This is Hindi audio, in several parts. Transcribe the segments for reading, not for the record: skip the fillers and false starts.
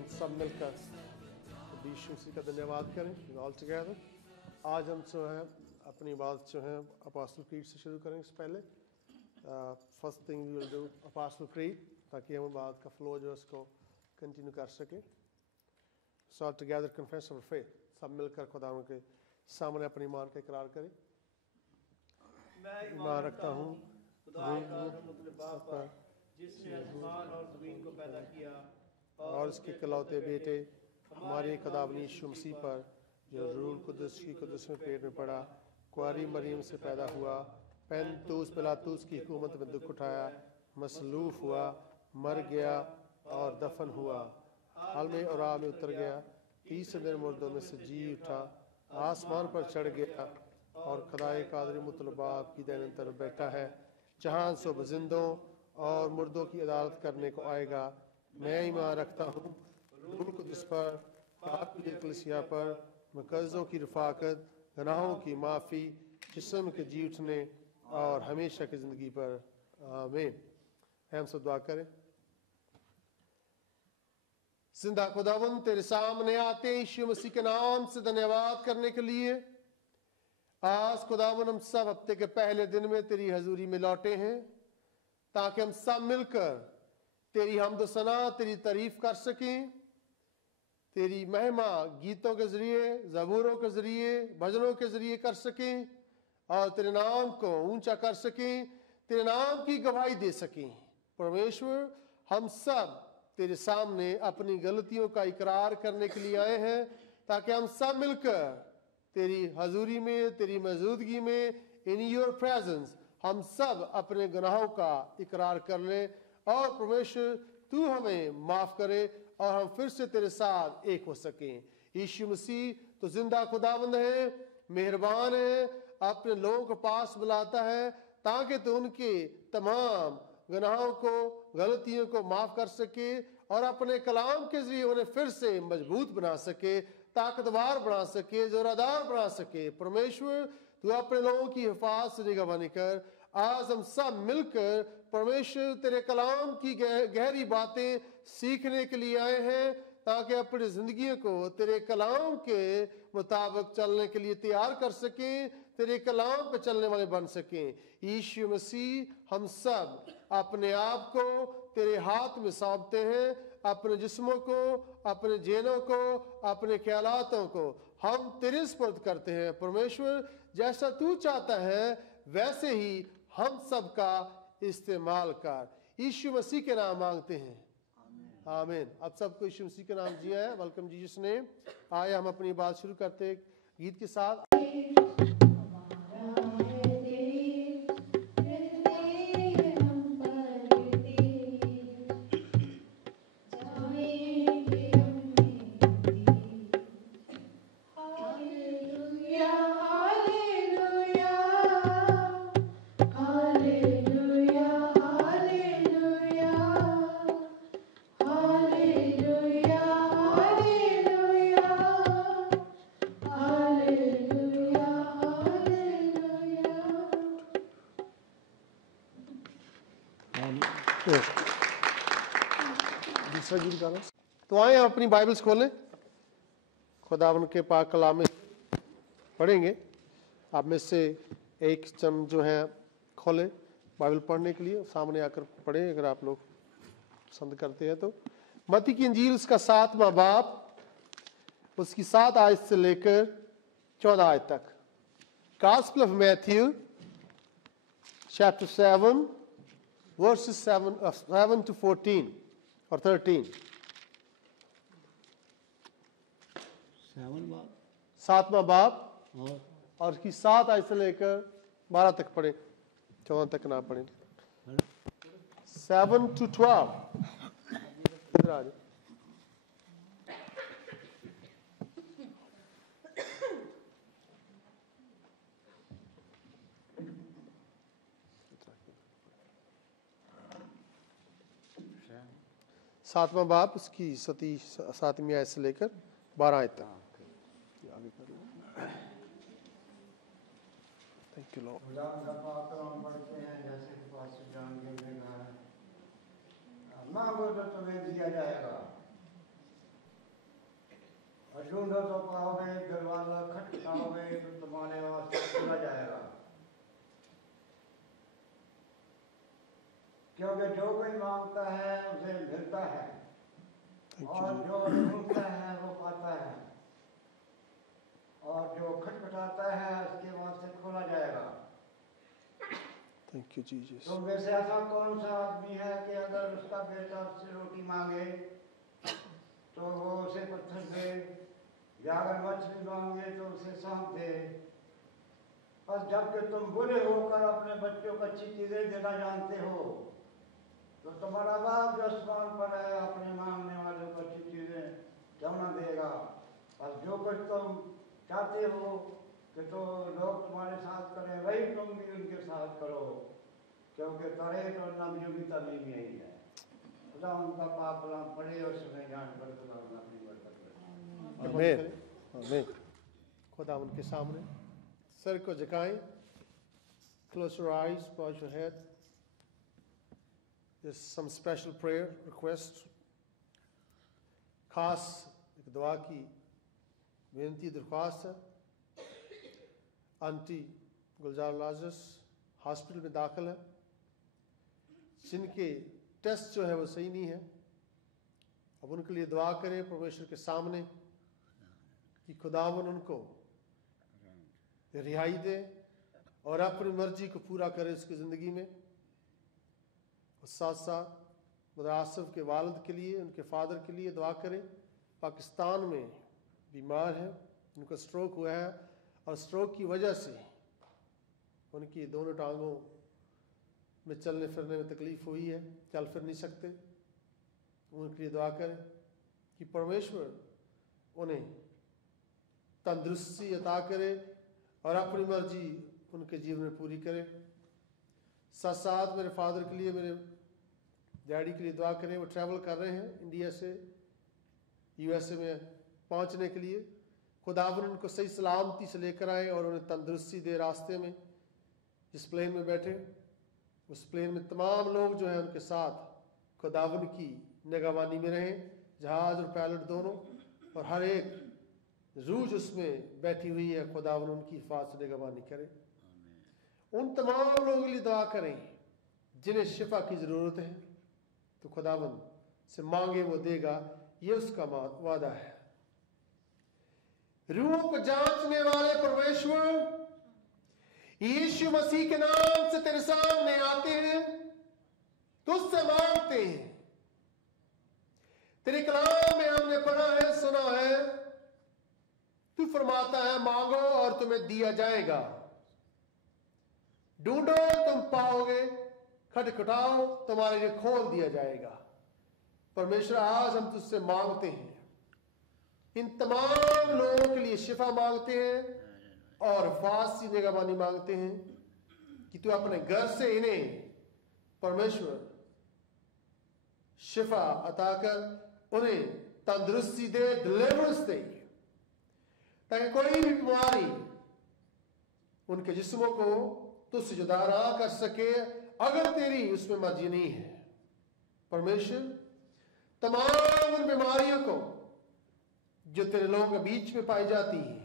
हम सब मिलकर यीशु मसीह का धन्यवाद करें ऑल टुगेदर। आज हम जो है अपनी बात जो है अपोस्टल क्रीड से शुरू करेंगे। इससे पहले first thing we will do apostle creed, ताकि हम बात का फ्लो जो है उसको कंटिन्यू कर सकें। So all together confess our faith, सब मिलकर खुदा के सामने अपनी ईमान का इकरार करें। मैं ईमान रखता हूँ खुदा पर, जिसने आसमान और ज़मीन को पैदा किया और उसके इकलौते बेटे हमारे खुदावंद यीशु मसीह पर, जो रूह कुदस की कुदस में पेट में पड़ा, कुआरी मरियम से पैदा हुआ, पैंतूस पिलातूस की हुकूमत में दुख उठाया, मसलूफ हुआ, मर गया और दफन हुआ, हालमे और में उतर गया, तीसरे दिन मुर्दों में से जी उठा, आसमान पर चढ़ गया और खुदाए कादर मुतलबाब की दाहिने तरफ बैठा है, जहाँ सो जिंदों और मुर्दों की अदालत करने को आएगा। मैं ईमान रखता हूँ रूह कुदस पर, पाक कलीसिया पर, मुकद्दसों की रफाकत, गुनाहों की माफ़ी, जिस्म के जी उठने और हमेशा की ज़िंदगी पर। आमीन। हम सब दुआ करें। जिंदा खुदावंद तेरे सामने आते हैं यीशु मसीह के नाम से धन्यवाद करने के लिए। आज खुदावंद हम सब हफ्ते के पहले दिन में तेरी हजूरी में लौटे हैं, ताकि हम सब मिलकर तेरी हम्द सना, तेरी तारीफ कर सकें, तेरी महिमा गीतों के जरिए, ज़बूरों के जरिए, भजनों के जरिए कर सकें और तेरे नाम को ऊंचा कर सकें, तेरे नाम की गवाही दे सकें। परमेश्वर, हम सब तेरे सामने अपनी गलतियों का इकरार करने के लिए आए हैं, ताकि हम सब मिलकर तेरी हजूरी में, तेरी मौजूदगी में, इन योर प्रेजेंस हम सब अपने गुनाहों का इकरार कर लें। और परमेश्वर, तू हमें माफ करे और हम फिर से तेरे साथ एक हो सकें। यीशु मसीह तो जिंदा खुदावंद है, मेहरबान है, अपने लोगों को पास बुलाता है, ताकि तू उनके तमाम गुनाहों को, गलतियों को माफ कर सके और अपने कलाम के जरिए उन्हें फिर से मजबूत बना सके, ताकतवर बना सके, जोरादार बना सके। परमेश्वर, तू अपने लोगों की हिफाजत से निगरानी कर। आज हम सब मिलकर परमेश्वर तेरे कलाम की गहरी बातें सीखने के लिए आए हैं, ताकि अपनी जिंदगी को तेरे कलाम के मुताबिक चलने के लिए तैयार कर सकें, तेरे कलाम पे चलने वाले बन सकें। यीशु मसीह, हम सब अपने आप को तेरे हाथ में सौंपते हैं, अपने जिस्मों को, अपने जेनों को, अपने ख्यालातों को हम तेरे सुपुर्द करते हैं। परमेश्वर, जैसा तू चाहता है वैसे ही हम सब का इस्तेमाल कर। यीशु मसीह के नाम मांगते हैं, आमीन। अब सबको यीशु मसीह के नाम जिया है। Welcome Jesus name. आए हम अपनी बात शुरू करते हैं गीत के साथ। तो आए हम अपनी बाइबल्स खोलें, खुदावन के पाक कलाम में पढ़ेंगे। आप में से एक चम जो है खोले बाइबल पढ़ने के लिए, सामने आकर पढ़ें अगर आप लोग पसंद करते हैं तो। मत्ती की इंजील उसका 7वां बाब, उसकी 7 आयत से लेकर 14 आयत तक। Gospel of Matthew chapter 7 verses 7 to 14 or 13। 7वां बाब और उसकी 7 आयत से लेकर 12 तक पढ़े, 14 तक ना पढ़े। 7 to 12। इधर आ जाओ। सातवां बाब उसकी 7वीं आयत से लेकर 12 आयत तक। Thank you Lord. मांगो तो तुम्हें दिया जाएगा, और ढूंढो तो पाओगे, दरवाजा खटखटाओगे तो तुम्हारे वास्ते खुला जाएगा। क्योंकि जो कोई मांगता है उसे मिलता है, और जो ढूंढता है वो पाता है, और जो खटखटाता है उसके वास्ते खोला जाएगा। Thank you Jesus. तो वैसे ऐसा कौन सा आदमी है कि अगर उसका बेटा उससे रोटी मांगे तो वो उसे पत्थर दे, या अगर मछली मांगे तो उसे सांप दे? बस जबकि तुम बुरे होकर अपने बच्चों को अच्छी चीजें देना जानते हो, तो तुम्हारा बाप जो आसमान पर है अपने मांगने वालों को अच्छी चीजें क्यों ना देगा? बस जो कुछ तुम चाहते हो कि तो लोग तुम्हारे साथ करें, वही तुम भी उनके साथ करो, क्योंकि तौरात और नबियों की तालीम यही है। खुदा उनका पाप पड़े और सुने जान पर खुदा अपनी बरकत करे। आमीन आमीन। खुदा उनके सामने सर को झुकाएं, close your eyes, bow your head. There's some special prayer request. खास एक दुआ की बेनती दरख्वास्त है। आंटी गुलजार लाजरस हॉस्पिटल में दाखिल है, जिनके टेस्ट जो है वो सही नहीं है। अब उनके लिए दुआ करें परमेश्वर के सामने कि खुदावन उनको रिहाई दे और अपनी मर्जी को पूरा करे उसकी ज़िंदगी में। और साथ साथ मदर आसिफ के वालिद के लिए, उनके फादर के लिए दुआ करें। पाकिस्तान में बीमार है, उनको स्ट्रोक हुआ है और स्ट्रोक की वजह से उनकी दोनों टांगों में चलने फिरने में तकलीफ़ हुई है, चल फिर नहीं सकते। उनके लिए दुआ करें कि परमेश्वर उन्हें तंदुरुस्ती अता करे और अपनी मर्जी उनके जीवन में पूरी करे। साथ साथ मेरे फादर के लिए, मेरे डैडी के लिए दुआ करें। वो ट्रैवल कर रहे हैं इंडिया से यूएसए में पहुंचने के लिए। खुदावन उनको सही सलामती से लेकर आए और उन्हें तंदुरुस्ती दे रास्ते में। जिस प्लेन में बैठे उस प्लेन में तमाम लोग जो हैं उनके साथ खुदावन की निगहबानी में रहें, जहाज और पायलट दोनों, और हर एक रूह उसमें बैठी हुई है खुदावन उनकी हिफाजत निगहबानी करे। उन तमाम लोगों के लिए दुआ करें जिन्हें शिफा की ज़रूरत है, तो खुदावन से मांगे वो देगा, ये उसका वादा है। रूहों को जांचने वाले परमेश्वर, यीशु मसीह के नाम से तेरे सामने आते हैं, तुझसे मांगते हैं। तेरे कलाम में हमने पढ़ा है, सुना है, तू फरमाता है मांगो और तुम्हें दिया जाएगा, ढूंढो तुम पाओगे, खटखटाओ तुम्हारे लिए खोल दिया जाएगा। परमेश्वर आज हम तुझसे मांगते हैं, इन तमाम लोगों के लिए शिफा मांगते हैं और फासी निगहबानी मांगते हैं कि तू अपने घर से इन्हें परमेश्वर शिफा अता कर उन्हें तंदुरुस्ती दे, डिलीवरेंस दे, ताकि कोई भी बीमारी उनके जिस्मों को तुझसे जुदा ना कर सके अगर तेरी उसमें मर्जी नहीं है। परमेश्वर तमाम उन बीमारियों को जो तेरे लोगों के बीच में पाई जाती हैं,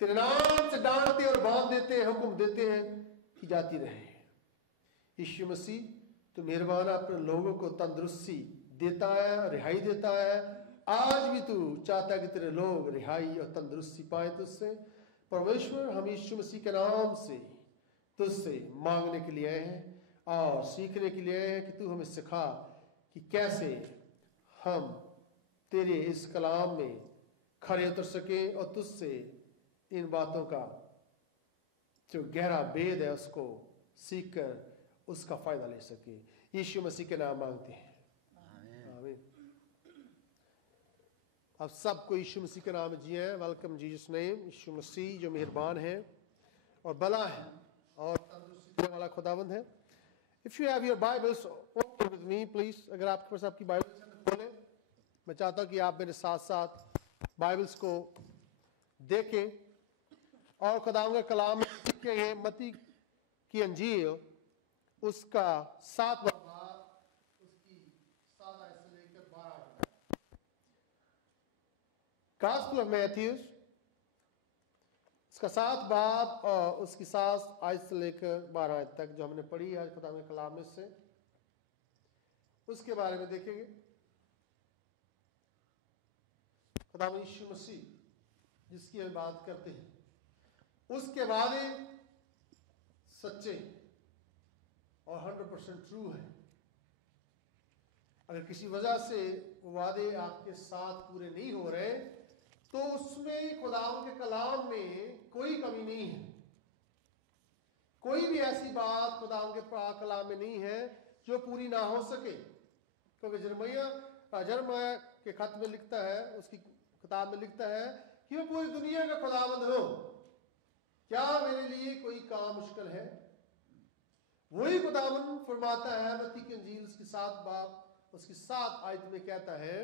तेरे नाम से डांटते और बांध देते हैं, हुक्म देते हैं कि जाती रहे। यीशु मसीह तो मेहरबान अपने लोगों को तंदुरुस्ती देता है, रिहाई देता है। आज भी तू चाहता है कि तेरे लोग रिहाई और तंदुरुस्ती पाए तुझसे। परमेश्वर हम यीशु मसीह के नाम से तुझसे मांगने के लिए आए हैं और सीखने के लिए आए हैं कि तू हमें सिखा कि कैसे हम तेरे इस कलाम में खड़े उतर सकें और तुझसे इन बातों का जो गहरा भेद है उसको सीख कर उसका फायदा ले सके। यीशु मसीह के नाम मांगते हैं, आमीन। अब सबको यीशु मसीह के नाम में जिए। Welcome Jesus name. यीशु मसीह जो मेहरबान है और भला है और तंदुरुस्ती देने वाला खुदावंद है। If you have your Bibles open with me please. अगर आपके पास आपकी बाइबल खोलें, मैं चाहता हूं कि आप मेरे साथ साथ बाइबल्स को देखें और खुदावंद का कलाम में लिखे हैं मत्ती की अंजील उसका 7वां बाब उसकी 7 आयत से लेकर 12 आयत। गॉस्पेल ऑफ मैथ्यूज इसका 7 बाब और उसकी 7 आयत से लेकर 12 आयत तक जो हमने पढ़ी है खुदा के कलाम में से, उसके बारे में देखेंगे। खुदा यीशु मसीह जिसकी हम बात करते हैं, उसके वादे सच्चे और 100% ट्रू है। अगर किसी वजह से वो वादे आपके साथ पूरे नहीं हो रहे तो उसमें खुदावंद के कलाम में कोई कमी नहीं है। कोई भी ऐसी बात खुदावंद के पाक कलाम में नहीं है जो पूरी ना हो सके, क्योंकि यिर्मयाह के खत में लिखता है, उसकी किताब में लिखता है कि मैं पूरी दुनिया का खुदावंद हूं, क्या मेरे लिए कोई काम मुश्किल है। वही खुदावंद फरमाता है मत्ती की इंजील उसकी 7 बाब उसकी 7 आयत में कहता है,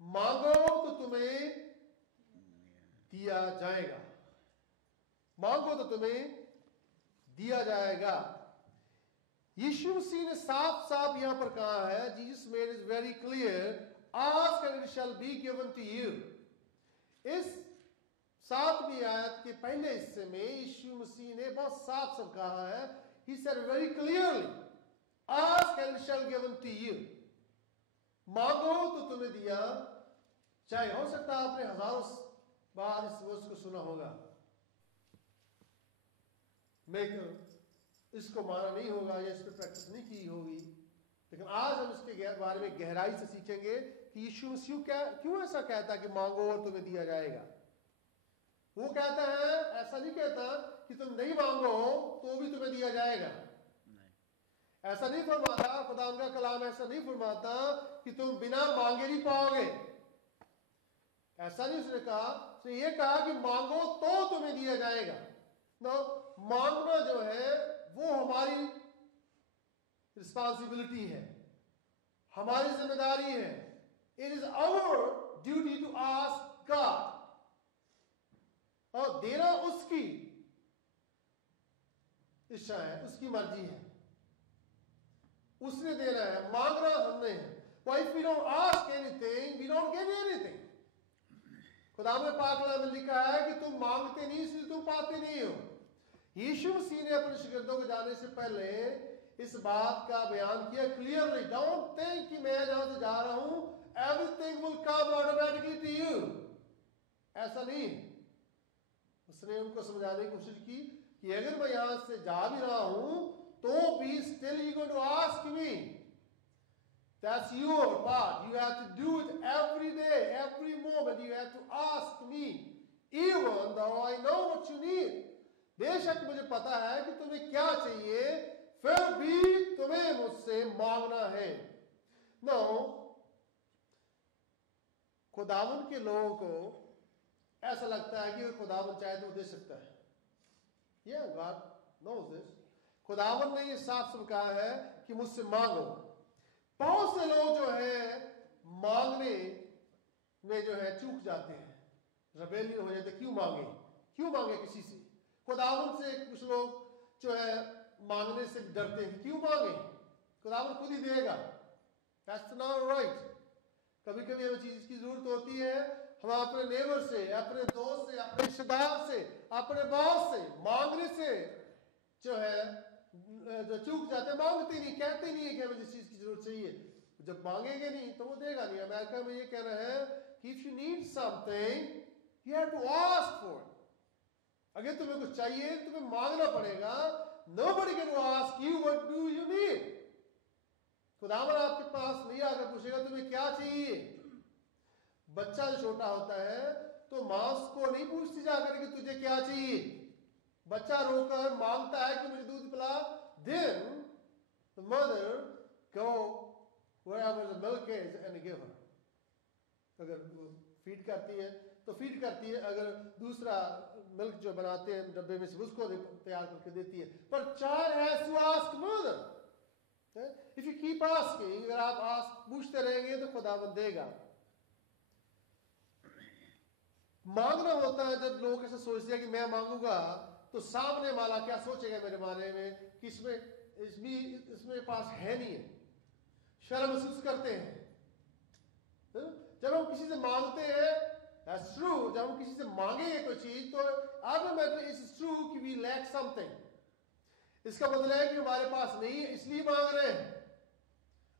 मांगो तो तुम्हें दिया जाएगा, मांगो तो तुम्हें दिया जाएगा। यीशु मसीह ने साफ साफ यहां पर कहा है, Jesus made it very clear, ask and it shall be given to you. इस 7वीं आयत के पहले हिस्से में यीशु मसीह ने बहुत साफ साफ कहा है, he said very clearly, ask and it shall given to you, मांगो तो तुम्हें दिया जाए। हो सकता है आपने हजारों बार इस वर्ष को सुना होगा, मैं इसको माना नहीं होगा या इस पर प्रैक्टिस नहीं की होगी, लेकिन आज हम इसके बारे में गहराई से सीखेंगे कि यीशु मसीह क्यों ऐसा कहता है कि मांगो और तुम्हें दिया जाएगा। वो कहता है, ऐसा नहीं कहता कि तुम नहीं मांगो तो भी तुम्हें दिया जाएगा। ऐसा नहीं फरमाता, खुदा का कलाम ऐसा नहीं फरमाता कि तुम बिना मांगे नहीं पाओगे। ऐसा नहीं उसने कहा, उसने ये कहा कि मांगो तो तुम्हें दिया जाएगा। ना मांगना जो है वो हमारी रिस्पॉन्सिबिलिटी है, हमारी जिम्मेदारी है। It is our duty to ask God, और देना उसकी इच्छा है, उसकी मर्जी है, उसने देना है, मांगना हमने है। Why if we don't ask anything, we don't get anything. खुदा में पाक कलाम में लिखा है कि तुम मांगते नहीं इसलिए तुम पाते नहीं हो। यीशु मसीह ने अपने शिगिर्दों को जाने से पहले इस बात का बयान किया क्लियरली, डोंट थिंक कि मैं जहां से जा रहा हूं everything will come automatically to you. ऐसा नहीं, उसने उनको समझाने की कोशिश की कि अगर मैं यहां से जा भी रहा हूं तो भी still you going to ask me. That's your part. You have to do it every day, every moment. You have to ask me, even though I know what you need. बेशक मुझे पता है कि तुम्हें क्या चाहिए, फिर भी तुम्हें मुझसे मांगना है। नो, खुदावन के लोगों को ऐसा लगता है कि खुदावन चाहे तो दे सकता है। Yeah, God knows this. खुदावन ने ये साफ साफ कहा है कि मुझसे मांगो। बहुत से लोग जो है मांगने में जो है चूक जाते हैं, रबेलियन हो जाते। क्यों मांगे किसी से? खुदावन से कुछ लोग जो है मांगने से डरते हैं, क्यों मांगे, खुदावन खुद ही देगा। That's not right. कभी कभी हमें चीज की जरूरत होती है, हम अपने नेबर से, अपने दोस्त से, अपने रिश्तेदार से, अपने बॉस से मांगने से जो है जो चूक जाते, मांगते नहीं, कहते नहीं है कि हमें जिस चीज की जरूरत चाहिए। जब मांगेंगे नहीं तो वो देगा नहीं। अमेरिका में ये कहना है कि if you need something you have to ask for it. अगर तुम्हें कुछ चाहिए तुम्हें मांगना पड़ेगा। Nobody can ask you what do you need. खुदावन आपके पास नहीं आकर पूछेगा तुम्हें क्या चाहिए। बच्चा जो छोटा होता है तो मां उसको नहीं पूछती जाकर कि तुझे क्या चाहिए। बच्चा रोकर मांगता है कि मुझे दूध पिला, then the mother go wherever the milk is and give her. अगर फीड करती है तो फीड करती है, अगर दूसरा मिल्क जो बनाते हैं डब्बे में से उसको तैयार करके देती है। पर child has to ask mother. If you keep asking, अगर आप पूछते रहेंगे तो खुदावंद देगा। मांगना होता है जब लोग ऐसा सोचते हैं कि मैं मांगूंगा तो सामने वाला क्या सोचेगा मेरे बारे में कि इसमें पास है नहीं है, शर्म महसूस करते हैं। जब हम किसी से मांगते हैं That's true. जब हम किसी से मांगेंगे कोई चीज तो automatically it's true कि we lack something. इसका मतलब है कि हमारे पास नहीं है इसलिए मांग रहे हैं.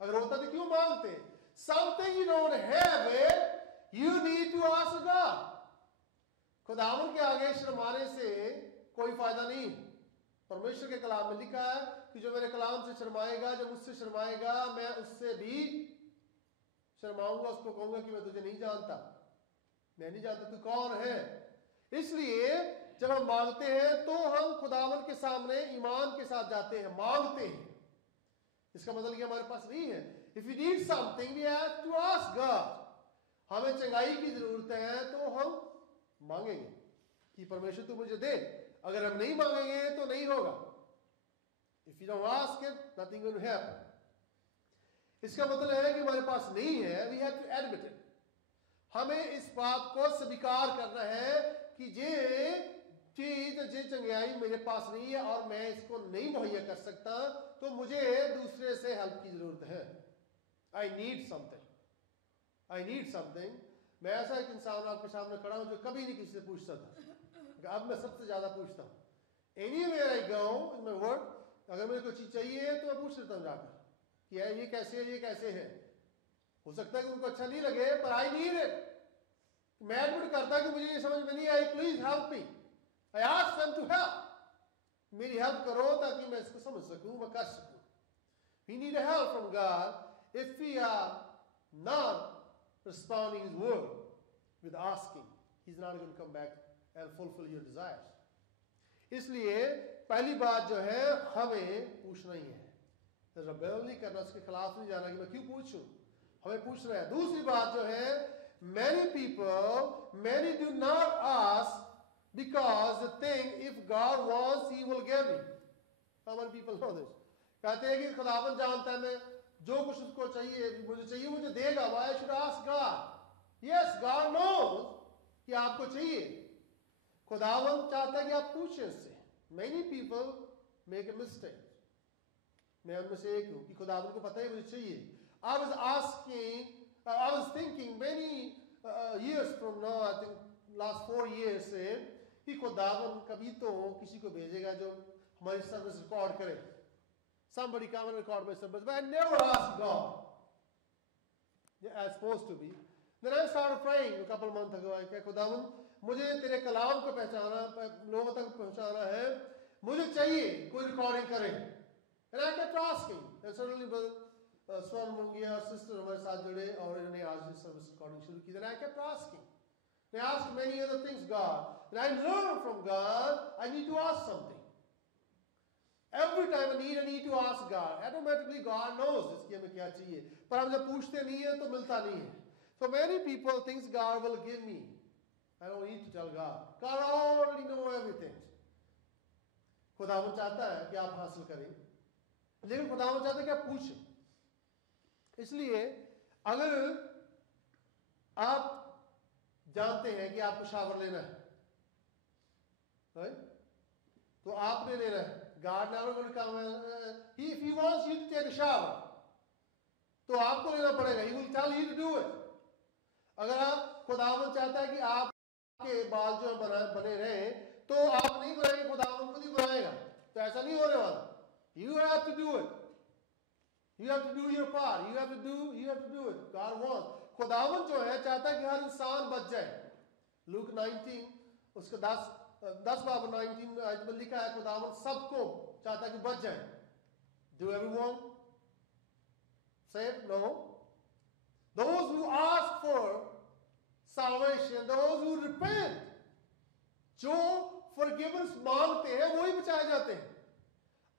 अगर होता तो क्यों मांगते? Something you don't have it, you need to ask God. खुदावन के आगे शर्माने से कोई फायदा नहीं. परमेश्वर के कलाम में लिखा है कि जो मेरे कलाम से शर्माएगा, जो मुझसे शर्माएगा, मैं उससे भी शर्माऊंगा. उसको कहूंगा कि मैं तुझे नहीं जानता, मैं नहीं जानता तू कौन है. इसलिए जब हम मांगते हैं तो हम खुदावन के सामने ईमान के साथ जाते हैं, मांगते हैं. इसका मतलब कि हमारे पास नहीं है. If we need something, we have to ask God. हमें चंगाई की जरूरत है तो हम मांगेंगे कि परमेश्वर तू मुझे दे. अगर हम नहीं मांगेंगे तो नहीं होगा. If you don't ask it, nothing will happen. इसका मतलब है कि हमारे पास नहीं है. We have to admit it. हमें इस बात को स्वीकार करना है कि ये चीज, ये चंगाई मेरे पास नहीं है और मैं इसको नहीं मुहैया कर सकता, तो मुझे दूसरे से हेल्प की जरूरत है. I need something. I need something. मैं ऐसा एक इंसान आपके सामने खड़ा हूं जो कभी नहीं किसी से पूछता था. अब मैं सबसे ज्यादा पूछता हूं. Anywhere I go in my work, अगर मुझे कोई चीज चाहिए तो मैं पूछ लेता हूं जाकर कि यार ये कैसे है, ये कैसे है. हो सकता है कि उनको अच्छा नहीं लगे, पर I need it. मैं एडमिट करता कि मुझे ये समझ में नहीं आई, please help me. I ask them to help. मेरी हेल्प करो ताकि मैं इसको समझ सकूं, मैं कर सकूं. We need a help from God. If we are not responding His word with asking, He's not going to come back and fulfill your desires. इसलिए पहली बात जो है हमें पूछना ही है. रेबेल नहीं करना, उसके खिलाफ नहीं जाना कि मैं क्यों पूछूं. हमें पूछना है. दूसरी बात जो है, many do not ask because they think if God wants, He will give me. How many people know this? कहते हैं कि खुदावन जानता है मैं जो कुछ उसको चाहिए, मुझे देगा. Why should I ask God? Yes, God knows कि आपको चाहिए. खुदावन चाहता है कि आप पूछें उससे. Many people make a mistake. मैं उनमें से एक हूं कि खुदावन को पता है मुझे चाहिए. I was thinking many years from now, I think last 4 years से, कि खुदावन कभी तो किसी को भेजेगा जो हमारी सर्विस रिकॉर्ड करे. Somebody come and record my service, but I never asked God. Yeah, as supposed to be. Then I started praying a couple of months ago. I said, खुदावन मुझे तेरे कलाम को पहचाना, लोगों तक पहुंचाना है. मुझे चाहिए कोई रिकॉर्डिंग करे. And I kept asking. And suddenly स्वर्ण मुंगिया सिस्टर हमारे साथ जुड़े और इन्होंने आज ये सर्विस रिकॉर्डिंग शुरू की. Then I kept asking. I asked many other things God. And I learned from God, I need to ask something. Every time I need to ask God. Automatically God knows इसकी हमें क्या चाहिए. पर हम जब पूछते नहीं है तो मिलता नहीं है. So many people think God will give me. I don't need to tell God. God already knows everything. खुदावन चाहता है कि आप हासिल करें, लेकिन खुदावन चाहता है कि आप पूछें. इसलिए अगर आप जानते हैं कि आपको शावर लेना है, right? तो आपने लेना है. God never going to come if He wants you to take a shower, तो आपको लेना पड़ेगा. He will tell you to do it. अगर आप खुदावन चाहता है कि आपके बाल जो बने रहे, तो आप नहीं बनाएंगे, खुदावन खुद ही बनाएगा. तो ऐसा नहीं होने वाला. You have to do it. You have to do your part. You have to do it. God wants. खुदावन जो है चाहता है कि हर इंसान बच जाए. Luke 19 उसका 10:19 में लिखा है खुदावन सबको चाहता है कि बच जाए. Do everyone saved? No. Those who ask for salvation, those who repent, जो forgiveness मांगते हैं वही बचाए जाते हैं.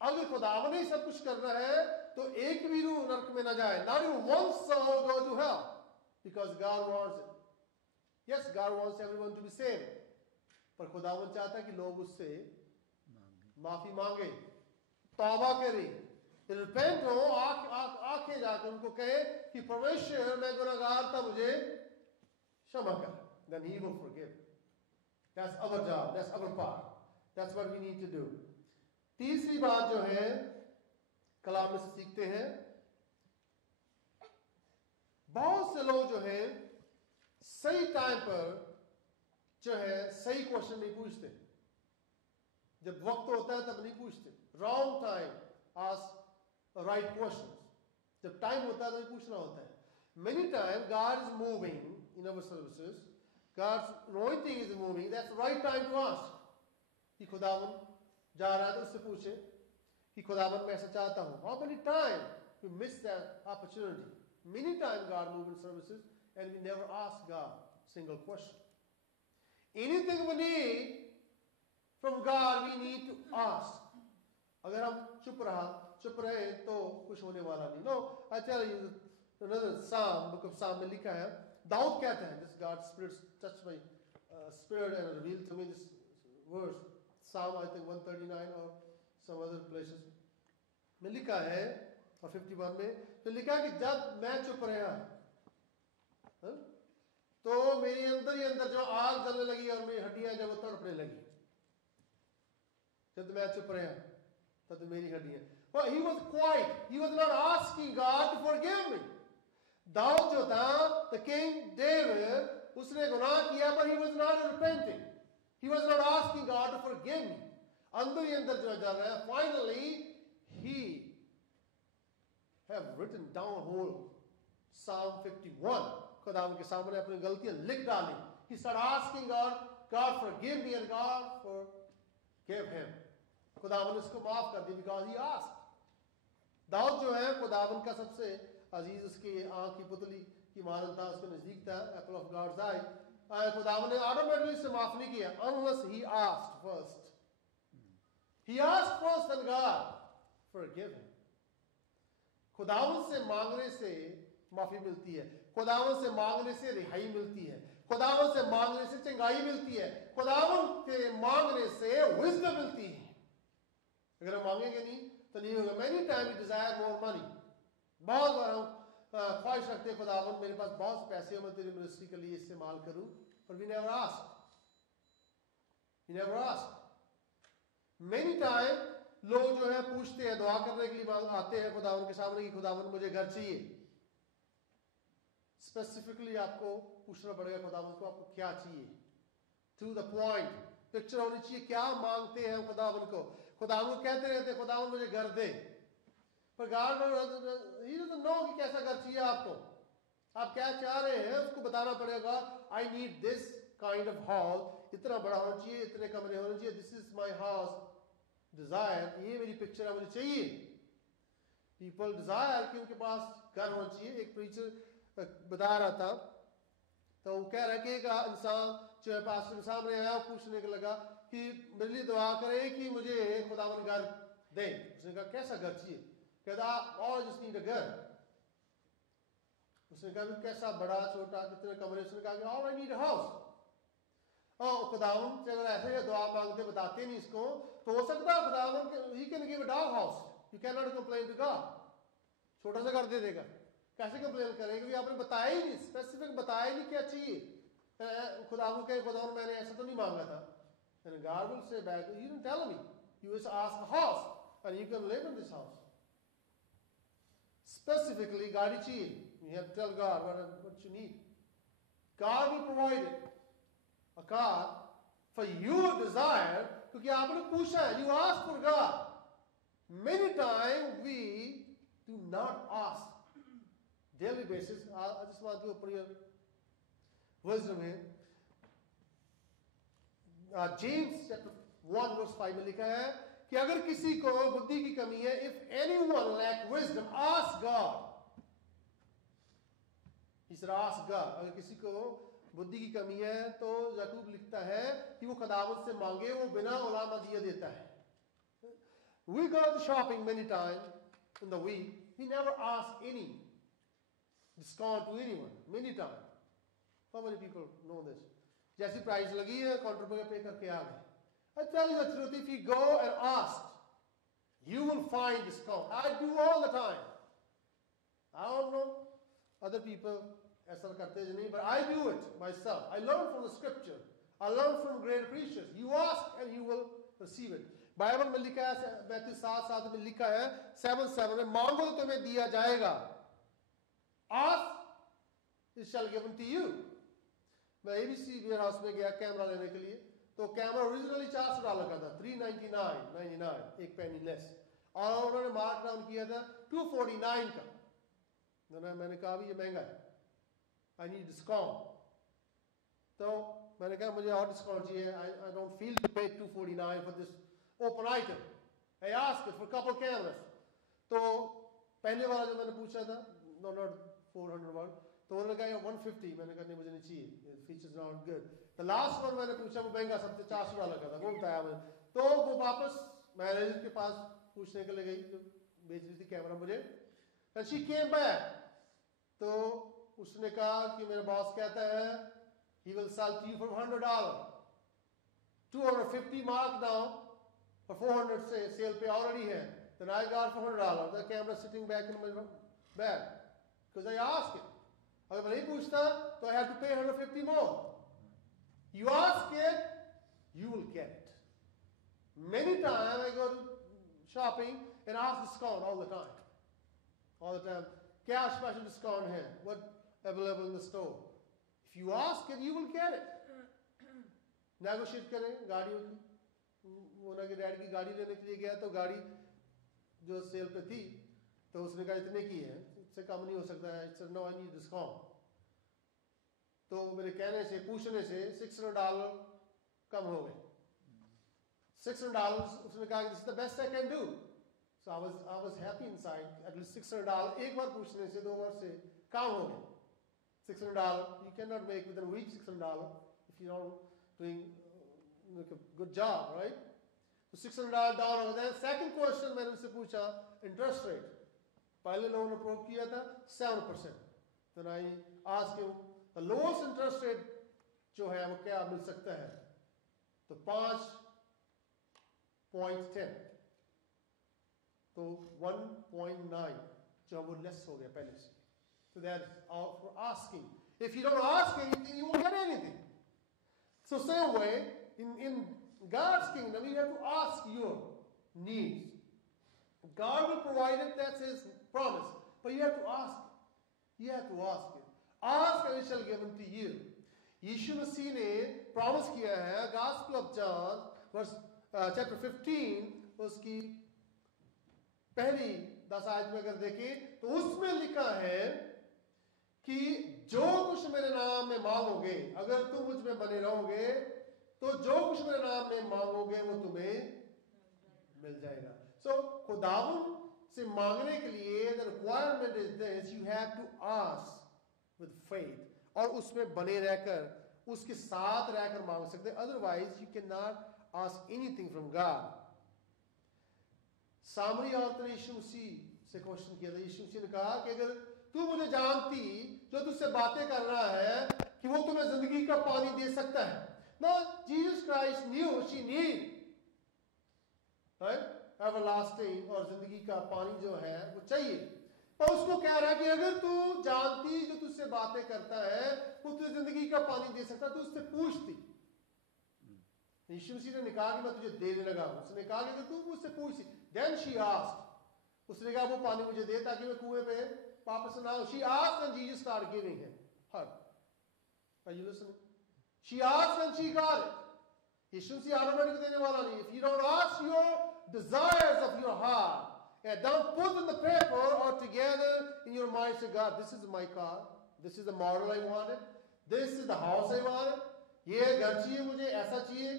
अगर खुदावन ने सब कुछ करना है तो एक भी रूह नरक में न जाए. Not even one soul go to hell, because God wants it. Yes, God wants everyone to be saved. पर खुदावन चाहता है कि लोग उससे माफी मांगे, तौबा करें, रिपेंट हो, आंखें जाकर उनको कहे कि परमेश्वर मैं गुनहगार था, मुझे क्षमा कर. Then He will forgive. That's our job. That's our part. That's what we need to do. तीसरी बात जो है कलाम में से सीखते हैं, बहुत से लोग जो हैं सही टाइम पर जो है सही क्वेश्चन नहीं पूछते, जब वक्त होता है तब नहीं पूछते, wrong time ask right questions, जब टाइम होता है तो पूछना होता है। Many times God is moving in our services, God's anointing is moving, that's the right time to ask कि खुदावन जा रहा है तो उससे पूछे कि खुदावन मैं ऐसा चाहता हूँ। How many times we miss that opportunity? Many times God moves in services and we never ask God a single question. Anything we need from God we need to ask. अगर हम चुप रहे तो कुछ होने वाला नहीं। No, I tell you another Psalm, book of Psalm में लिखा है, दाऊद कहते हैं, this God's Spirit touched my spirit and revealed to me this verse, Psalm I think 139 or some other places में लिखा है, और 51 में तो लिखा है कि जब मैं चुप रहा तो मेरे अंदर ही अंदर जो आग जलने लगी और मेरी हड्डियां जब वो तड़पने लगी। जब मैं चुप रहा तब तो मेरी हड्डियां, well, he was quiet, he was not asking God to forgive me. Dawood जो था, the king David, उसने गुनाह किया but he was not repenting, he was not asking God to forgive me. अंदर ही अंदर जो जल रहा है, finally he have written down whole Psalm 51, खुदावन के सामने अपनी गलतियां लिख डाली। He started asking God, God forgive me, and God forgive him. खुदावन उसको माफ कर दी because he asked. दाऊद जो है खुदावन का सबसे अजीज, उसकी आंख की पुतली की मानन था, उसके नजदीक था, apple of God's eye. खुदावन ने ऑटोमेटिकली से माफ नहीं किया unless he asked first. He asked first and God forgive him. खुदावन से मांगने से माफी मिलती है, खुदावन से मांगने से रिहाई मिलती है, खुदावन से मांगने से चंगाई मिलती है, खुदावन से मांगने से विजडम मिलती है। अगर हम मांगेंगे नहीं तो नहीं होगा। Many times we desire more money, बहुत बार हम ख्वाहिश रखते हैं खुदावन मेरे पास बहुत पैसे हो, मैं तेरी मिनिस्ट्री के लिए इस्तेमाल करूं, पर we never ask. We never ask. Many times लोग जो है पूछते हैं, दुआ करने के लिए आते हैं खुदावन के सामने कि खुदावन मुझे घर चाहिए। स्पेसिफिकली आपको पूछना पड़ेगा खुदावन को आपको क्या चाहिए, टू द पॉइंट, पिक्चर होनी चाहिए क्या मांगते हैं हम खुदावन को। खुदावन को कहते रहते खुदावन मुझे घर दे, पर गॉड ही डजंट नो कि कैसा घर चाहिए आपको, आप क्या चाह रहे हैं उसको बताना पड़ेगा। I need this kind of hall, इतना बड़ा होना चाहिए, इतने कमरे होने चाहिए, this is my house desire, ये मेरी पिक्चर है, मुझे चाहिए। पीपल डिजायर कि उनके पास घर होना चाहिए। एक प्रीचर बता रहा था तो वो कह रहा है कि एक इंसान जो है पास्टर के सामने आया, पूछने के लगा कि मेरे लिए दुआ करे कि मुझे खुदावन घर दे। उसने कहा कैसा घर चाहिए? कहता और जिस नीड घर। उसने कहा कैसा, बड़ा छोटा, कितने कमरे? उसने कहा all I need a house. और खुदावन से अगर ऐसे दुआ मांगते बताते नहीं इसको तो हो सकता है खुदावन ही can give a dog house, you can not complain to God, छोटा सा घर दे देगा। कैसे कंप्लेन करेंगे? क्योंकि आपने बताया ही नहीं, स्पेसिफिक बताया ही नहीं क्या चाहिए। खुदावन कहे खुदावन मैंने ऐसा तो नहीं मांगा था, and God will say back, you didn't tell me, you just asked a house and you can live in this house. Specifically गाड़ी चाहिए, you have to tell God what you need. God will provide it, a car for your desire, क्योंकि आपने पूछा है, you asked for God. Many times we do not ask daily basis. I just want to open your wisdom here. James chapter 1 verse 5 में लिखा है कि अगर किसी को बुद्धि की कमी है, if anyone lack wisdom, ask God. He said ask God. अगर किसी को बुद्धि की कमी है तो याकूब लिखता है कि वो खुदावंत से मांगे, वो बिना उलामा दिए देता है। We go to shopping many times in the week. We never ask any discount to anyone. Many times. How many people know this? जैसी प्राइस लगी है काउंटर पर पे करके आ गए। I tell you the truth, if you go and ask, you will find discount. I do all the time. I don't know other people ऐसा करते नहीं, but I do it myself. I learn from the scripture. I learn from great preachers. You ask and you will receive it. Bible में लिखा है, मैथ्यू 7:7 में लिखा है, 7:7 में मांगो तो तुम्हें दिया जाएगा, ask it shall given to you, मैं ABC वेयर हाउस में गया कैमरा लेने के लिए, तो कैमरा ओरिजिनली $400 का था, $399.99, एक पेनी लेस, और उन्होंने मार्क डाउन किया था $249 का। मैंने कहा भी ये महंगा है, आई नीड डिस्काउंट। तो मैंने कहा मुझे और डिस्काउंट चाहिए, आई डोंट फील टू पे $249 for this open item, I asked for couple cameras. तो पहले वाला जो मैंने पूछा था, नॉट 400 तो उन्होंने कहा 150, मैंने कहा नहीं मुझे नहीं चाहिए, features not good. The last one मैंने पूछा वो महंगा सबसे $400 का था, वो बताया मैंने, तो वो वापस मैनेजर के पास पूछने के लिए गई जो बेच रही थी कैमरा मुझे, एंड शी केम बैक। तो उसने कहा कि मेरा बॉस कहता है he will sell to you for $100, 250 mark down for 400 से सेल पे already है, then I got for $100, the camera sitting back in my bag because I asked it. अगर मैं नहीं पूछता तो I have to pay $150 more. You ask it, you will get it. Many times I go to shopping and ask discount all the time. All the time. क्या special discount है? What available in the store? If you ask it, you will get it. Negotiate करें गाड़ियों की। वो ना कि डैड की गाड़ी लेने के लिए गया तो गाड़ी जो सेल पे थी तो उसने कहा इतने की है, इससे कम नहीं हो सकता है, it's no I need discount. तो मेरे कहने से पूछने से $600 कम हो गए, $600। उसने कहा this is the best I can do, so I was happy inside, at least $600 एक बार पूछने से, 2 बार से कम हो गए। $600 you cannot make within a week $600 if you're not doing a good job, right? So $600 down हो गया। सेकंड क्वेश्चन मैंने उनसे पूछा इंटरेस्ट रेट, पहले लोगों ने प्रूव किया था 7%, then I asked him the lowest interest rate जो है वो क्या मिल सकता है, तो 5.10, तो 1.9 जो वो लेस हो गया पहले से। So that's all for asking. If you don't ask anything, you won't get anything. So same way, in God's kingdom, you have to ask your needs. God will provide it, that's His promise. But you have to ask it. You have to ask it. Ask and it shall be given to you. यीशु मसीह ने प्रॉमिस किया है, Gospel of John, chapter 15, उसकी पहली 10 आयत में अगर देखें तो उसमें लिखा है कि जो कुछ मेरे नाम में मांगोगे, अगर तुम मुझ में बने रहोगे तो जो कुछ मेरे नाम में मांगोगे वो तुम्हें मिल जाएगा। So खुदावन से मांगने के लिए the requirement is this, you have to ask with faith, और उसमें बने रहकर उसके साथ रहकर मांग सकते, otherwise you cannot ask anything from God। सामरी औरत ने यीशु मसीह से क्वेश्चन किया था, यीशु मसीह ने कहा कि अगर तू मुझे जानती जो तुझसे बातें कर रहा है कि वो तुम्हें जिंदगी का पानी दे सकता है। Now Jesus Christ knew she need, right? Everlasting, और जिंदगी का पानी जो है वो चाहिए, और उसको कह रहा है कि अगर तू जानती जो तुझसे बातें करता है वो तुझे जिंदगी का पानी दे सकता, तो उससे पूछती। यीशु मसीह ने कहा कि मैं तुझे देने लगा हूं, उसने कहा कि तू मुझसे पूछती। Then she asked, उसने कहा वो पानी मुझे दे ताकि मैं कुएं पे वापस ना आऊं। She asked and Jesus started giving her। Are you listening? She asked and she got it। यीशु मसीह ऑटोमेटिक देने वाला नहीं। If you don't ask your desires of your heart and don't put in the paper or together in your mind, say God, this is my car, this is the model I wanted, this is the house I wanted, ये घर चाहिए मुझे, ऐसा चाहिए,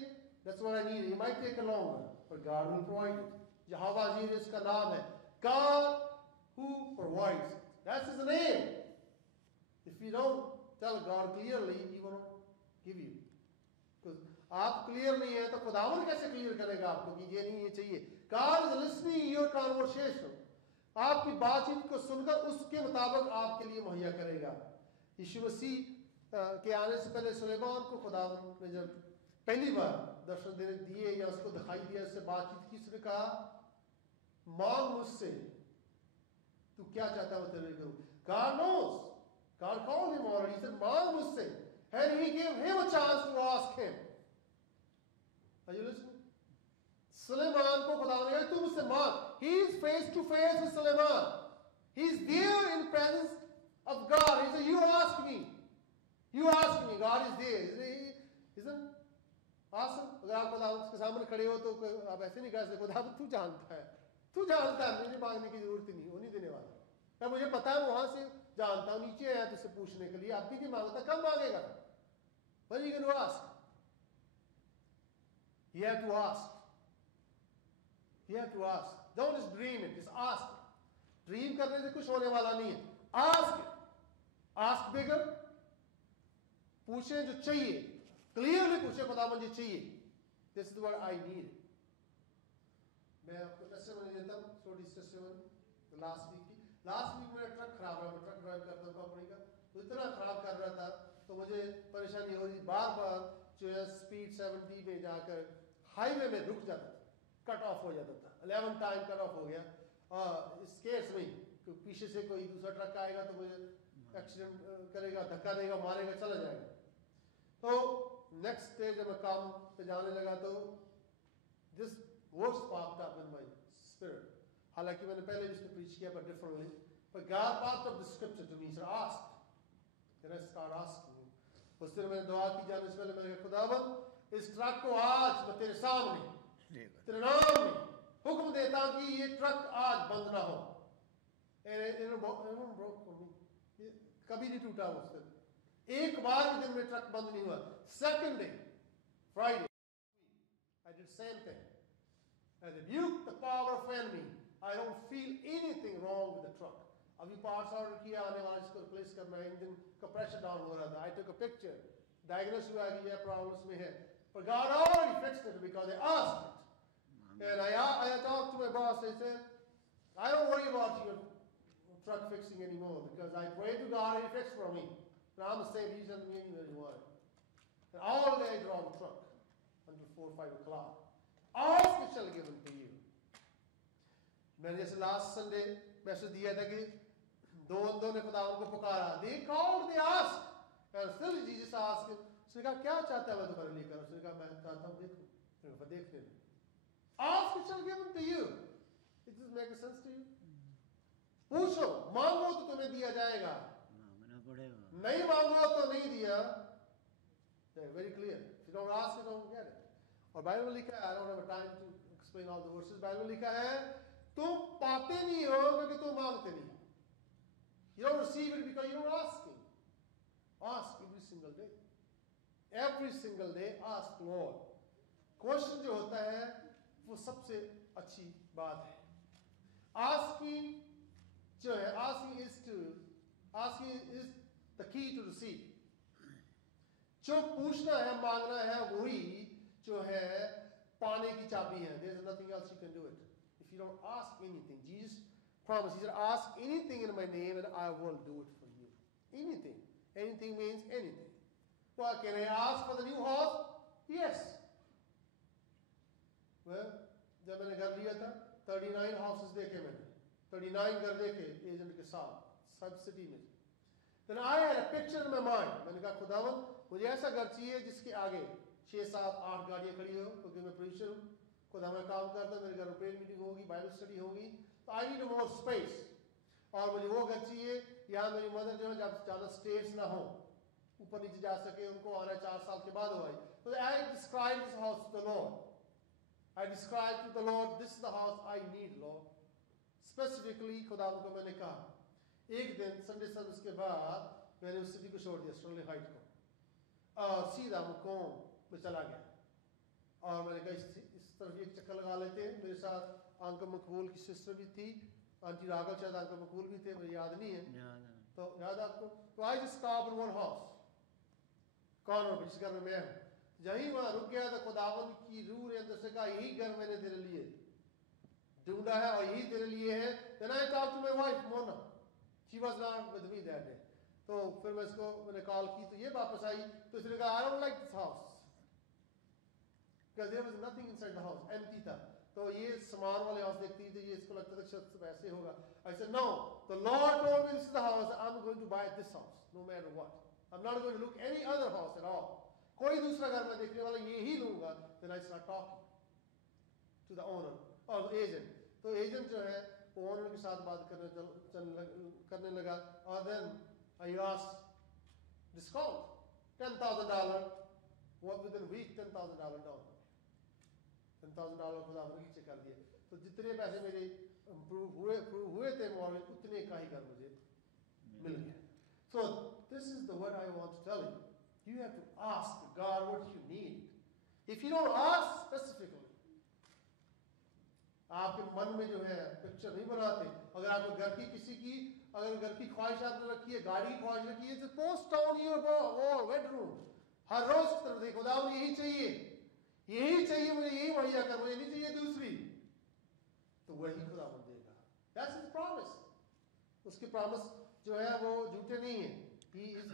that's what I need। It might take a longer, but God will provide it। Jehovah Jireh इसका नाम है, God who provides it, that's His name। If you don't tell God clearly, He won't give you, because आप क्लियर नहीं है तो खुदावन कैसे क्लियर करेगा आपको कि ये नहीं ये चाहिए। God is listening your conversation, आपकी बातचीत को सुनकर उसके मुताबिक आपके लिए मुहैया करेगा। यीशु मसीह के आने से पहले सुलेमान को खुदावन ने जब पहली बार दर्शन दिए या उसको दिखाई दिया, उससे बातचीत की, उसने कहा मांग मुझसे, तू क्या चाहता है मैं तेरे लिए करूं। God knows, God called him already, he said मांग मुझसे, and He gave him a chance to ask him। Are you listening? Suleman को खुदा ने कहा तू मुझसे मांग। He is face to face with Suleiman, he is there in presence of God। He said you ask me, You ask me, God is there. Isn't awesome? अगर आप खुदावंद के सामने खड़े हो तो आप ऐसे नहीं कह सकते खुदावंद तू जानता है, मुझे मांगने की जरूरत नहीं, वो नहीं देने वाला। अब मुझे पता है वहां से जानता हूं, नीचे आया तुझसे पूछने के लिए, अब भी नहीं मांगता, कब मांगेगा? When are you going to ask? You have to ask. You have to ask. Don't just dream it, just ask. Dream करने से कुछ होने वाला नहीं है। Ask bigger. पूछे जो चाहिए, क्लियरली पूछे खुदावंद ये चाहिए। This is what I need. मैं आपको टेस्टिमनी देता हूँ, छोटी टेस्टिमनी लास्ट वीक की। लास्ट वीक मेरा ट्रक खराब रहा, मैं ट्रक ड्राइव करता हूँ कंपनी का, तो इतना खराब कर रहा था तो मुझे परेशानी हो रही, बार बार जो है स्पीड 70 में जाकर हाईवे में रुक जाता था, कट ऑफ हो जाता था, 11 टाइम कट ऑफ हो गया। स्केर्स में क्योंकि पीछे से कोई दूसरा ट्रक आएगा तो मुझे एक्सीडेंट करेगा, धक्का देगा, मारेगा, चला जाएगा। तो नेक्स्ट डे जब मैं काम पे जाने लगा तो this words popped up in my spirit. हालांकि मैंने पहले भी इसको प्रीच किया but differently, but God popped up the scripture to me. He said, ask. Then I start asking. उस दिन मैंने दुआ की जाने से पहले मैंने कहा खुदावंद इस ट्रक को आज मैं तेरे सामने तेरे नाम में हुक्म देता हूं कि ये ट्रक आज बंद ना हो। कभी नहीं टूटा उस दिन, एक बार भी दिन में ट्रक बंद नहीं हुआ। Second day Friday I did same thing. I rebuked the power of enemy. I don't feel anything wrong with the truck. अभी पार्ट्स ऑर्डर किया, आने वाला इसको रिप्लेस करना है, इंजन का प्रेशर डाउन हो रहा था। I took a picture, diagnose हुआ कि यह प्रॉब्लम में है, but God already fixed it because I asked it. And I talked to my boss. I said, I don't worry about your truck fixing anymore because I pray to God and He fixed for me. And I'm the same. He sent me anywhere you want. And all day I drove the truck until 4 or 5 o'clock. Ask it shall given to you. मैंने जैसे लास्ट संडे मैसेज दिया था कि दो बंदों ने खुदावंद को पुकारा, they called, they asked, and still Jesus asked him, उसने कहा क्या चाहता है मैं तुम्हारे लिए करूं? उसने कहा मैं चाहता हूं देखो, देखने दो। Ask it shall given to you. It does make sense to you? पूछो, मांगो तो तुम्हें दिया जाएगा, नहीं मांगो तो नहीं दिया। Very clear. If you don't ask, you don't get it. और बाइबल में लिखा है, I don't have time to explain all the verses. Bible में लिखा है तुम पाते नहीं हो क्योंकि तुम मांगते नहीं। You don't receive it because you're not asking. Ask every single day. Every single day ask Lord. Question जो होता है वो सबसे अच्छी बात है। Asking जो है, asking is the key to receive. जो पूछना है, मांगना है, वही जो है पाने की चाबी है। There's nothing else you can do it. If you don't ask anything, Jesus promised, He said, ask anything in my name and I will do it for you. Anything. Anything means anything. Well, can I ask for the new house? Yes. Well, जब मैंने घर लिया था 39 houses देखे मैंने, 39 घर देखे एजेंट के साथ सब्सिडी में। Then I had a picture in my mind. मैंने कहा खुदावंद मुझे ऐसा घर चाहिए जिसके आगे 6, 7, 8 गाड़ियां खड़ी हो, क्योंकि मैं प्रीचर हूँ, खुदा मैं काम करता, मेरे घर प्रेयर मीटिंग होगी, बाइबल स्टडी होगी, तो आई नीड मोर स्पेस। और मुझे वो घर चाहिए यहाँ मेरी मदर जो है जब ज़्यादा स्टेज ना हो, ऊपर नीचे जा सके, उनको आना 4 साल के बाद हो आई। तो I describe this house to the Lord. I described to the Lord, this is the house I need, Lord. Specifically, खुदा को मैंने कहा। एक दिन संडे सर्विस के बाद मैंने उस सिटी को छोड़ दिया, स्टर्लिंग हाइट को, और सीधा मुकोम में चला गया। और मैंने कहा इस तरफ एक चक्कर लगा लेते हैं। मेरे साथ अंकल मकबूल की सिस्टर भी थी, आंटी राघव, शायद अंकल मकबूल भी थे, मुझे याद नहीं है, तो याद आपको? तो I just stop in one house corner पे, जिस घर में मैं हूँ। यही वहां रुक गया तो खुदावंद की रूह ने अंदर से कहा यही घर मैंने तेरे लिए ढूंढा है और यही तेरे लिए है। Then I talked to my wife Mona. She was not with me that day. तो फिर मैं इसको मैंने कॉल की तो ये वापस आई, तो इसने कहा I don't like this house because there was nothing inside the house, empty था। तो ये सामान वाले हाउस देखती थी, ये इसको लगता था शायद वैसे होगा। I said no, the Lord told me this is the house, I'm going to buy this house no matter what. I'm not going to look any other house at all. कोई दूसरा घर में देखने वाला ये ही लूंगा। Then I start talking to the owner or the agent. तो एजेंट जो है वो ओनर के साथ बात करने लगा, और then I asked discount $10,000, what within a week $10,000 down, $10,000 खुदावन नीचे कर दिए। तो जितने पैसे मेरे improve हुए थे मॉर्गेज, उतने का ही घर मुझे मिल गया। So this is the word I want to tell you. You have to ask God what you need. If you don't ask specifically, आपके मन में जो है पिक्चर नहीं बनाते। अगर आपको घर की किसी की अगर घर की ख्वाहिश आपने रखी है, गाड़ी की ख्वाहिश रखी है, तो post down your wall bedroom, हर रोज की तरफ देखो, खुदा मुझे यही चाहिए, यही चाहिए, मुझे यही मुहैया कर, मुझे नहीं चाहिए दूसरी, तो वही खुदा देगा। That's his promise. उसकी प्रॉमिस जो है वो झूठे नहीं है। He is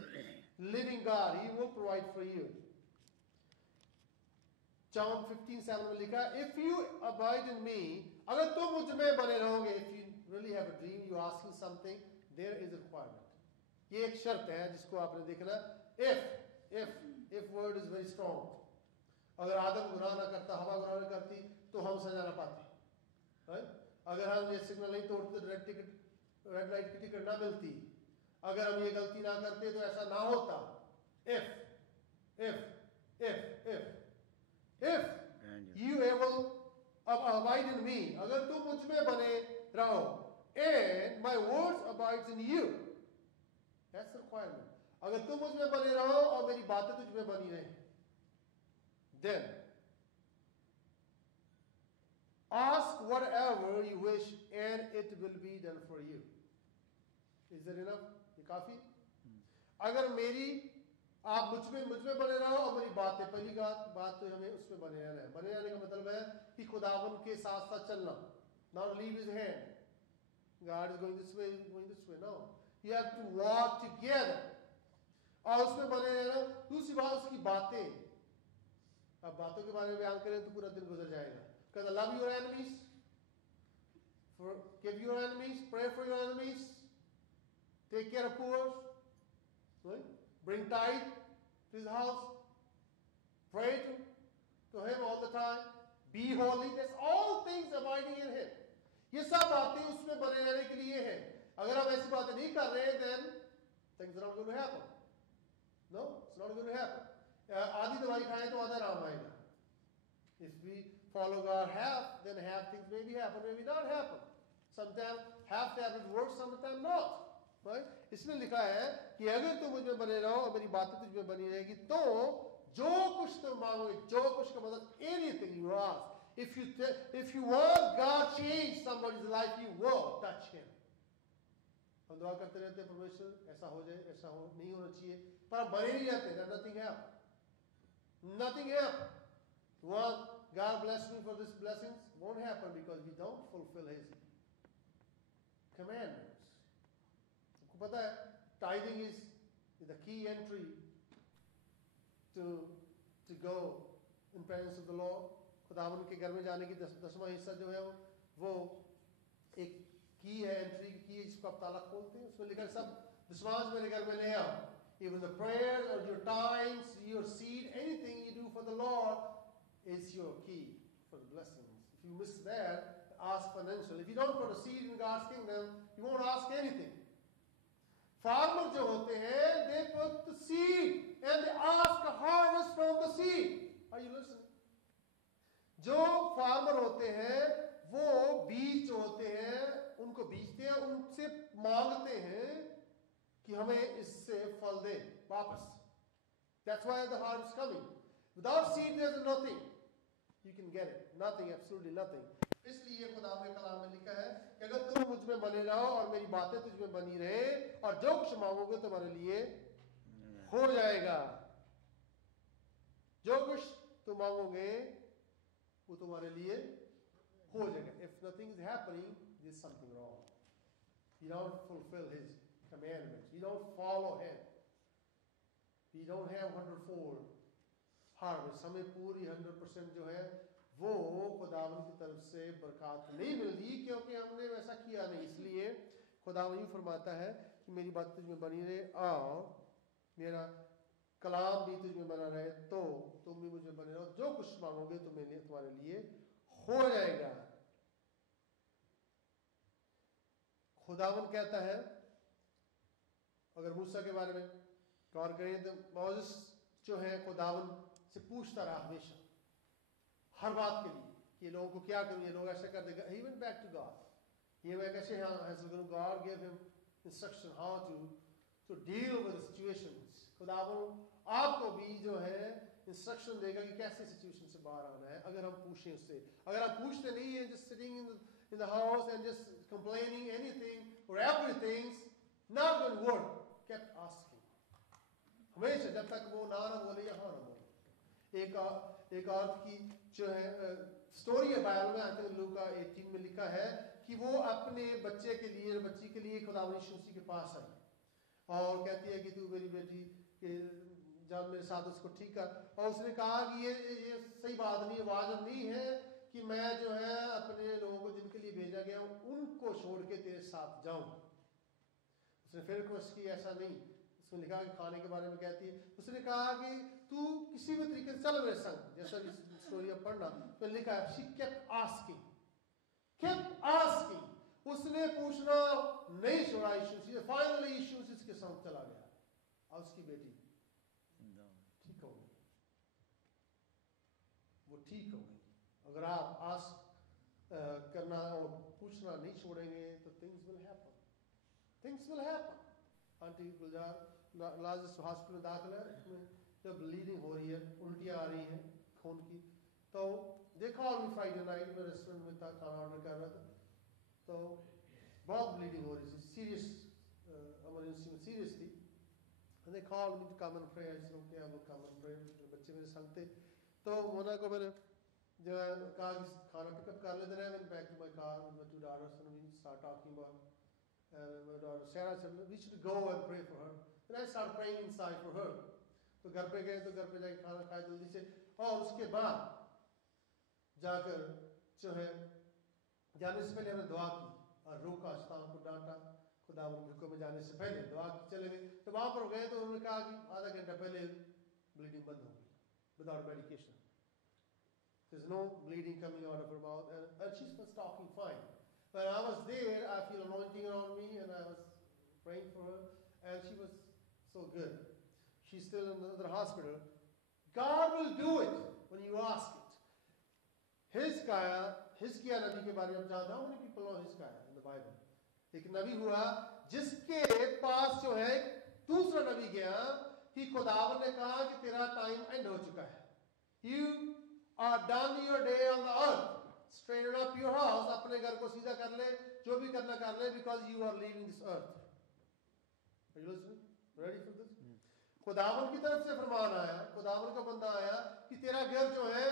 living God. He will provide for you. John 15:7 में लिखा, if you abide in me, अगर तुम मुझ में बने रहोगे, if you really have a dream, you asking something, there is a requirement. ये एक शर्त है जिसको आपने देखना। if word is very strong. अगर आदम गुनाह ना करता, हवा गुनाह ना करती, तो हम सजा ना पाते, right? अगर हम ये सिग्नल नहीं तोड़ते, रेड लाइट की टिकट ना मिलती, अगर हम ये गलती ना करते तो ऐसा ना होता। If you will abide in me, अगर तुम मुझ में बने रहो, and my words abides in you, that's the requirement. अगर तुम मुझ में बने रहो और मेरी बातें तुझ में बनी रहे, then ask whatever you wish and it will be done for you. Is that enough? ये काफी? अगर मेरी आप मुझ में बने रहो और मेरी बातें, पहली बात तो हमें उसमें बने रहना है। बने रहने का मतलब है कि खुदावन के साथ साथ चलना, not leave his hand. God is going this way, going this way. No, you have to walk together. और उसमें बने रहना। दूसरी बात उसकी बातें, अब बातों के बारे में बयान करें तो पूरा दिन गुजर जाएगा। Because love your enemies, forgive your enemies, pray for your enemies, take care of poor, right? Bring tithe to his house, pray to him all the time, be holy. That's all things abiding in him. ये सब बातें उसमें बने रहने के लिए हैं। अगर हम ऐसी बातें नहीं कर रहे, then things are not going to happen. No, it's not going to happen. आधी दवाई खाएं तो आधा आराम आएगा। If we follow God half, then half things maybe happen, maybe not happen. Sometimes half tablets work, sometimes not. Right? इसमें लिखा है कि अगर तुम मुझ में बने रहो और मेरी बातें तुझ में बनी रहेगी, तो जो कुछ तुम मांगोगे, जो कुछ का मतलब anything you ask, if you want God change somebody's life, you will touch him. हम दुआ करते रहते हैं परमेश्वर ऐसा हो जाए, ऐसा हो नहीं होना चाहिए, पर हम बने नहीं रहते। That nothing happen. You want God bless me for this blessings, won't happen because we don't fulfill his commandments. पता है tithing is the key entry to go in presence of the Lord. खुदावन के घर में जाने की दसवां हिस्सा जो है वो एक की है, एंट्री की है, जिसको आप ताला खोलते हैं। उसमें लिखा है सब दसवांश मेरे घर में ले आओ। Even the prayers or your tithes, your seed, anything you do for the Lord is your key for the blessings. If you miss that, ask financial. If you don't put a seed in God's kingdom, you won't ask anything. Farmers जो होते हैं, they put the seed and they ask a harvest from the seed. Are you listening? जो फार्मर होते हैं वो बीज जो होते हैं उनको बीजते हैं, उनसे मांगते हैं कि हमें इससे फल दे वापस. That's why the harvest is coming. Without seed there is nothing. You can get it. Nothing, absolutely nothing. इसलिए खुदा के कलाम में लिखा है कि अगर तुम मुझ में बने रहो और मेरी बातें तुझ में बनी रहे और जो कुछ मांगोगे तुम्हारे लिए हो जाएगा. जो कुछ तुम मांगोगे वो तुम्हारे लिए हो जाएगा. If nothing is happening, there's something wrong. You don't fulfill his commandments. You don't follow him. You don't have 100-fold harvest. हमें पूरी 100% जो है वो खुदावन की तरफ से बरकत नहीं मिलती क्योंकि हमने वैसा किया नहीं. इसलिए खुदावन यूं फरमाता है कि मेरी बात तुझ में बनी रहे और मेरा कलाम भी तुझ में बना रहे तो तुम भी मुझ में बने रहो. जो कुछ मांगोगे तो मेरे तुम्हारे लिए हो जाएगा. खुदावन कहता है, अगर मूसा के बारे में गौर करें तो Moses जो है खुदावन से पूछता रहा हमेशा, हर बात के लिए कि ये लोगों को क्या करूं, ये लोग ऐसा कर देगा. He went back to God. ये वह कैसे हासिल करूं. God gave him instruction how to deal with the situations. खुदावन आपको भी जो है इंस्ट्रक्शन देगा कि कैसे सिचुएशन से बाहर आना है, अगर हम पूछें उससे. अगर हम पूछते नहीं है, just sitting in the house and just complaining anything or everything, not going to work. Kept asking. हमेशा जब तक वो ना बोले या हाँ ना बोले. एक औरत की जो है स्टोरी है बाइबल में, आते लूका 18 में लिखा है कि वो अपने बच्चे के लिए, बच्ची के लिए खुदावंद यीशु मसीह के पास आई और कहती है कि तू मेरी बेटी के जब मेरे साथ उसको ठीक कर. और उसने कहा कि ये सही बात नहीं है, वाजिब नहीं है कि मैं जो है अपने लोगों को जिनके लिए भेजा गया हूं उनको छोड़ के तेरे साथ जाऊं. उसने फिर रिक्वेस्ट की, ऐसा नहीं. उसने लिखा कि खाने के बारे में कहती है, उसने कहा कि तू किसी भी तरीके से चल मेरे संग, जैसा भी स्टोरी अब पढ़ना. तो लिखा है she kept asking. उसने पूछना नहीं छोड़ा यीशु मसीह. फाइनली यीशु मसीह के संग चला गया और उसकी बेटी ठीक हो गई. वो ठीक हो गई. अगर आप आस करना और पूछना नहीं छोड़ेंगे तो things will happen. Aunty Gulzar लाजिस हॉस्पिटल में दाखिल है, उसमें जब ब्लीडिंग हो रही है, उल्टियाँ आ रही हैं खून की, तो देखा और भी फ्राइडे नाइट में रेस्टोरेंट में था, खाना ऑर्डर कर रहा था, तो बहुत ब्लीडिंग हो रही थी, सीरियस इमरजेंसी में सीरियस थी. And they called me to come and pray. I said, okay, I will come and pray. बच्चे मेरे संग थे, तो मोना को मैंने जो है कहा कि खाना पिकअप कर लेते रहे. Went back to my car with my 2 daughters and we start talking about my daughter Sarah said we should go and pray for her. Then I started praying inside for her. तो घर पे गए, तो घर पे जाके खाना खाया जल्दी से, और उसके बाद जाकर जो है जाने से पहले हमने दुआ की और रोका, शैतान को डांटा. खुदावंद के हुक्म में जाने से पहले दुआ की, चले गए. तो वहां पर गए तो उन्होंने कहा कि आधा घंटा पहले ब्लीडिंग बंद हो गई, without medication. There's no bleeding coming out of her mouth, and she was talking fine. When I was there, I feel anointing around me, and I was praying for her, and she was so good. She's still in another hospital. God will do it when you ask it. Hizkiah नबी के बारे में जानता हूं. How many people know Hizkiah in the Bible? एक नबी हुआ जिसके पास जो है दूसरा नबी गया कि खुदावंद ने कहा कि तेरा टाइम एंड हो चुका है. You are done your day on the earth. Straighten up your house. अपने घर को सीधा कर ले, जो भी करना कर ले, because you are leaving this earth. Are you listening? Ready for this? खुदावंद की तरफ से फरमान आया, खुदावंद का बंदा आया कि तेरा घर जो है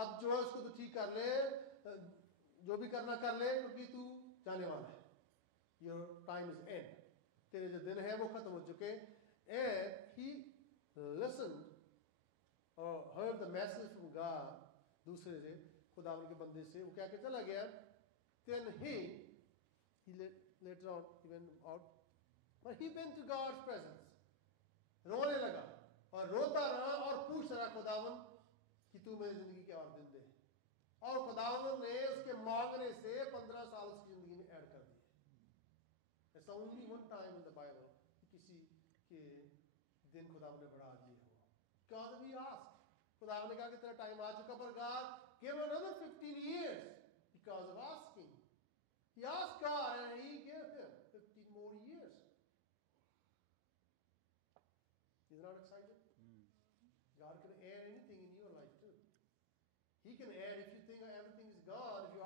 अब जो है उसको तो ठीक कर ले, जो भी करना कर ले, क्योंकि तू जाने वाला है. Your time is end. तेरे जो दिन है वो खत्म हो चुके. And he listened or heard the message from God. दूसरे से खुदावंद के बंदे से वो क्या के चला गया. Then he later on he went out, but he went to God's presence. रोने लगा और रोता रहा और पूछ रहा खुदावंद कि तू मेरी जिंदगी के और दिन दे. और खुदावंद ने उसके मांगने से 15 साल उसकी जिंदगी में ऐड कर दिए. It's only one time in the Bible किसी के दिन खुदावंद ने बढ़ा दिए हो. God we asked. खुदावंद ने कहा कि तेरा टाइम आ चुका, पर God gave another 15 years because of asking. He asked God and he gave him 15 more years. Isn't that exciting? God can add anything in your life too. He can add if you think everything is gone. If you